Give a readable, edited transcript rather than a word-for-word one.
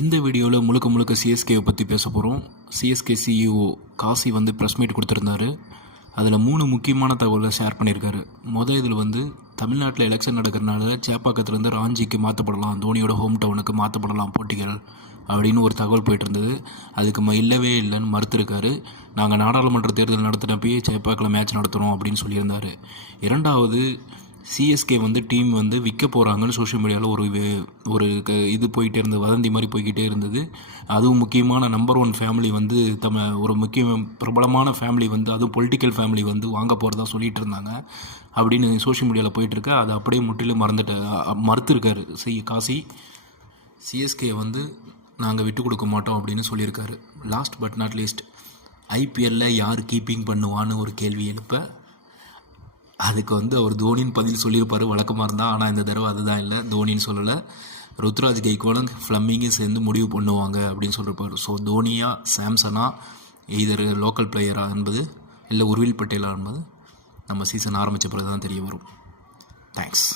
இந்த வீடியோவில் முழுக்க முழுக்க சிஎஸ்கேவை பற்றி பேச போகிறோம். சிஎஸ்கே சிஇஓ காசி வந்து ப்ரெஸ் மீட் கொடுத்துருந்தாரு. அதில் 3 முக்கியமான தகவலை ஷேர் பண்ணியிருக்காரு. இதில் தமிழ்நாட்டில் எலெக்ஷன் நடக்கிறனால சேப்பாக்கத்துலேருந்து ராஞ்சிக்கு மாற்றப்படலாம், தோனியோட ஹோம் டவுனுக்கு மாற்றப்படலாம் போட்டிகள் அப்படின்னு ஒரு தகவல் போயிட்டு இருந்தது. அதுக்கு இல்லவே இல்லைன்னு மறுத்திருக்காரு. நாங்கள் நாடாளுமன்ற தேர்தல் நடத்தினப்பயே சேப்பாக்கில் மேட்ச் நடத்துகிறோம் அப்படின்னு சொல்லியிருந்தார். இரண்டாவது, சிஎஸ்கே டீம் விற்க போகிறாங்கன்னு சோஷியல் மீடியாவில் ஒரு இது போயிட்டே இருந்தது, வதந்தி மாதிரி போய்கிட்டே இருந்தது. அதுவும் முக்கியமான நம்பர் 1 ஃபேமிலி ஒரு முக்கிய பிரபலமான ஃபேமிலி அதுவும் பொலிட்டிக்கல் ஃபேமிலி வாங்க போகிறதா சொல்லிகிட்டு இருந்தாங்க அப்படின்னு சோஷியல் மீடியாவில் போயிட்டுருக்கு. அதை அப்படியே முற்றிலும் மறுத்துருக்காரு காசி. சிஎஸ்கே நாங்கள் விட்டு கொடுக்க மாட்டோம் அப்படின்னு சொல்லியிருக்காரு. லாஸ்ட் பட் நாட் லீஸ்ட், ஐபிஎல்லில் யார் கீப்பிங் பண்ணுவான்னு ஒரு கேள்வி எழுப்ப அதுக்கு அவர் தோனின்னு பதில் சொல்லியிருப்பார் வழக்கமாக இருந்தால். ஆனால் இந்த தடவை அதுதான் இல்லை, தோனின்னு சொல்லலை. ருத்ராஜ் கெய்க்வாடும் ஃப்ளம்மிங்கும் சேர்ந்து முடிவு பண்ணுவாங்க அப்படின்னு சொல்லியிருப்பார். ஸோ தோனியா சாம்சனா எய்தர் லோக்கல் பிளேயராக என்பது இல்லை உர்வில் பட்டேலா என்பது நம்ம சீசன் ஆரம்பித்த பிறகு தான் தெரிய வரும். தேங்க்ஸ்.